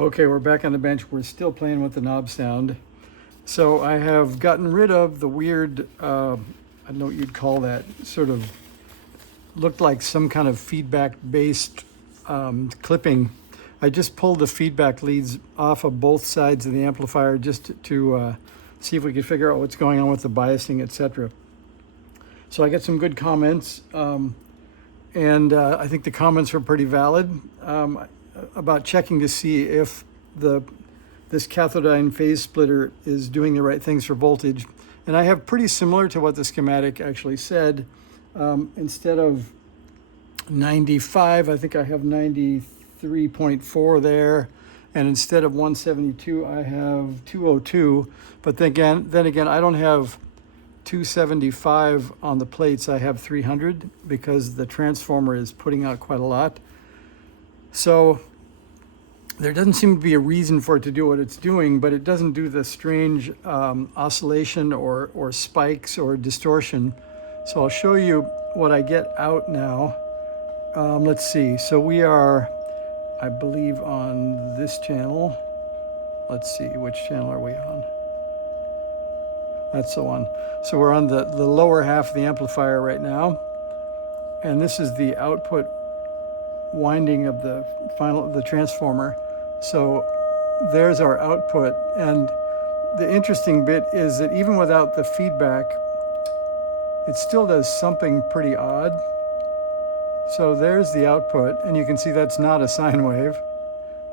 Okay, we're back on the bench. We're still playing with the NobSound. So I have gotten rid of the weird, I don't know what you'd call that, sort of looked like some kind of feedback-based clipping. I just pulled the feedback leads off of both sides of the amplifier just to see if we could figure out what's going on with the biasing, etc. So I get some good comments, and I think the comments are pretty valid. About checking to see if this cathodine phase splitter is doing the right things for voltage. And I have pretty similar to what the schematic actually said. Instead of 95, I think I have 93.4 there. And instead of 172, I have 202. But then again, I don't have 275 on the plates. I have 300 because the transformer is putting out quite a lot. So there doesn't seem to be a reason for it to do what it's doing, but it doesn't do the strange oscillation or spikes or distortion. So I'll show you what I get out now. Let's see. So we are, I believe, on this channel. Let's see, which channel are we on? That's the one. So we're on the lower half of the amplifier right now. And this is the output winding of the transformer. So there's our output, and the interesting bit is that even without the feedback, it still does something pretty odd. So there's the output, and you can see that's not a sine wave.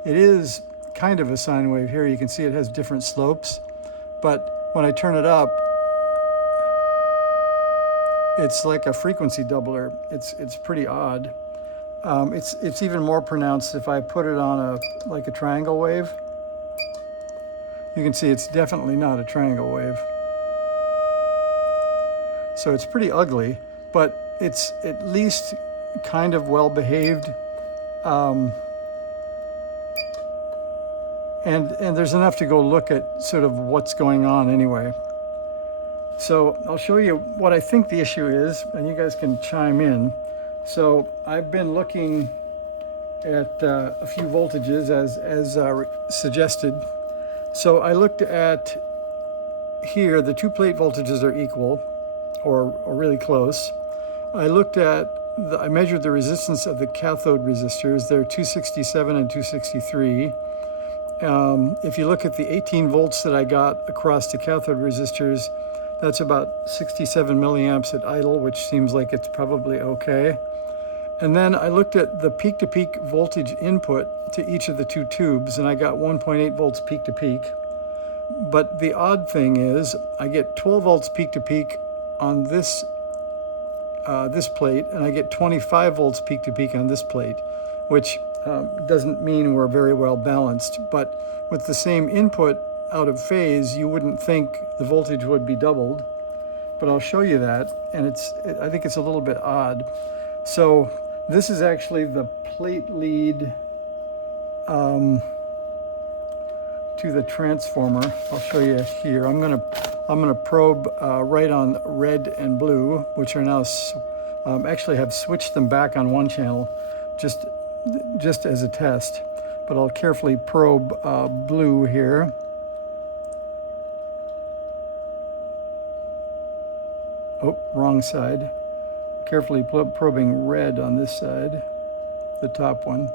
It is kind of a sine wave here. You can see it has different slopes, but when I turn it up, it's like a frequency doubler. It's pretty odd. It's even more pronounced if I put it on like a triangle wave. You can see it's definitely not a triangle wave. So it's pretty ugly, but it's at least kind of well behaved. And there's enough to go look at sort of what's going on anyway. So I'll show you what I think the issue is, and you guys can chime in. So I've been looking at a few voltages as suggested. So I looked at here, the two plate voltages are equal or really close. I looked at, I measured the resistance of the cathode resistors. They're 267 and 263. If you look at the 18 volts that I got across the cathode resistors, that's about 67 milliamps at idle, which seems like it's probably okay. And then I looked at the peak-to-peak voltage input to each of the two tubes, and I got 1.8 volts peak-to-peak. But the odd thing is I get 12 volts peak-to-peak on this plate, and I get 25 volts peak-to-peak on this plate, which doesn't mean we're very well balanced. But with the same input out of phase, you wouldn't think the voltage would be doubled. But I'll show you that, and I think it's a little bit odd. So this is actually the plate lead to the transformer. I'll show you here. I'm gonna probe right on red and blue, which are now actually have switched them back on one channel, just as a test. But I'll carefully probe blue here. Oh, wrong side. Carefully probing red on this side, the top one.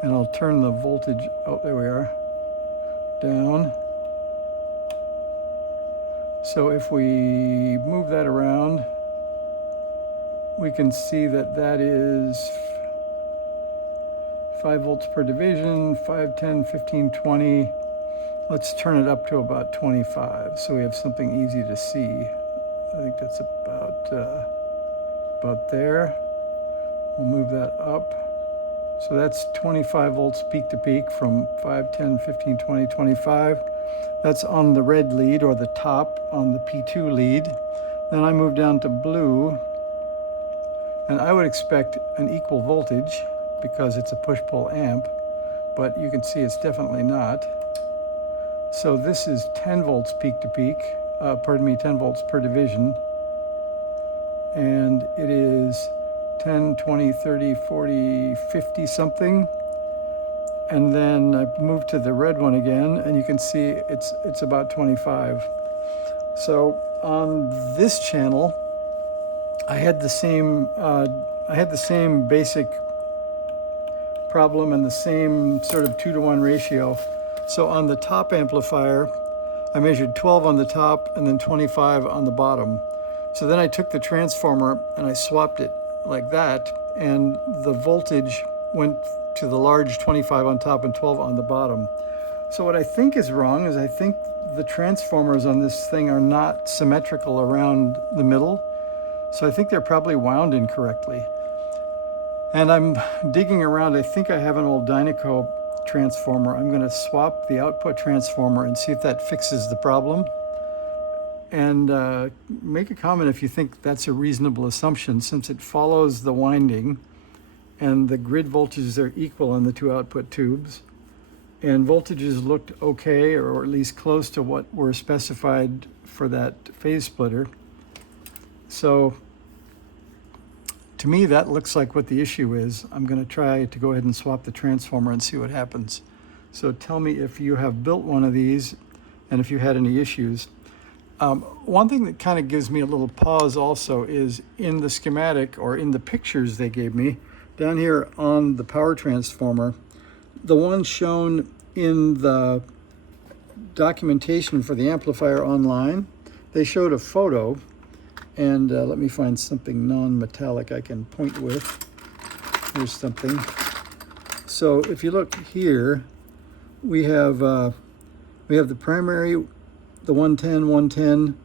And I'll turn the voltage, oh, there we are, down. So if we move that around, we can see that that is 5 volts per division, 5, 10, 15, 20. Let's turn it up to about 25 so we have something easy to see. I think that's about there. We'll move that up. So that's 25 volts peak to peak from 5, 10, 15, 20, 25. That's on the red lead, or the top on the P2 lead. Then I move down to blue, and I would expect an equal voltage because it's a push-pull amp, but you can see it's definitely not. So this is 10 volts peak to peak. 10 volts per division, and it is 10, 20, 30, 40, 50 something And then I moved to the red one again, and you can see it's about 25. So on this channel, I had the same basic problem and the same sort of 2-to-1 ratio. So on the top amplifier, I measured 12 on the top and then 25 on the bottom. So then I took the transformer and I swapped it like that, and the voltage went to the large 25 on top and 12 on the bottom. So what I think is wrong is I think the transformers on this thing are not symmetrical around the middle. So I think they're probably wound incorrectly. And I'm digging around. I think I have an old Dynaco transformer. I'm going to swap the output transformer and see if that fixes the problem. And make a comment if you think that's a reasonable assumption, since it follows the winding and the grid voltages are equal on the two output tubes. And voltages looked okay, or at least close to what were specified for that phase splitter. So to me, that looks like what the issue is. I'm going to try to go ahead and swap the transformer and see what happens. So tell me if you have built one of these and if you had any issues. One thing that kind of gives me a little pause also is in the schematic, or in the pictures they gave me, down here on the power transformer, the one shown in the documentation for the amplifier online, they showed a photo. And let me find something non-metallic I can point with. Here's something. So if you look here, we have the primary, the 110,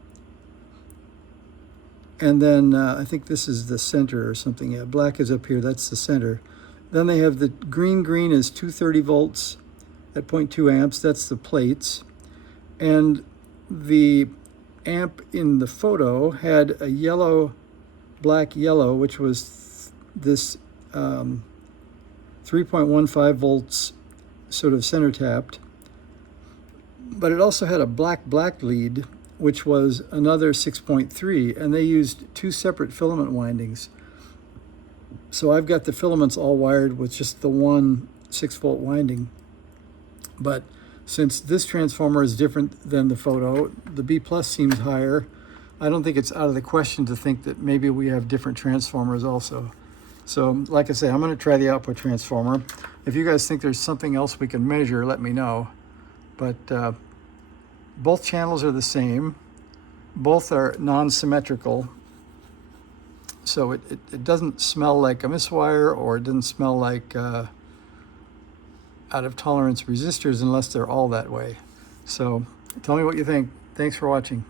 and then I think this is the center or something. Yeah, black is up here. That's the center. Then they have the green is 230 volts at 0.2 amps. That's the plates. And the amp in the photo had a black yellow, which was this 3.15 volts sort of center tapped. But it also had a black lead, which was another 6.3, and they used two separate filament windings. So I've got the filaments all wired with just the one 6-volt winding. But since this transformer is different than the photo, the B plus seems higher. I don't think it's out of the question to think that maybe we have different transformers also. So like I say, I'm going to try the output transformer. If you guys think there's something else we can measure, let me know. But both channels are the same. Both are non-symmetrical. So it doesn't smell like a miswire, or it doesn't smell like out of tolerance resistors, unless they're all that way. So tell me what you think. Thanks for watching.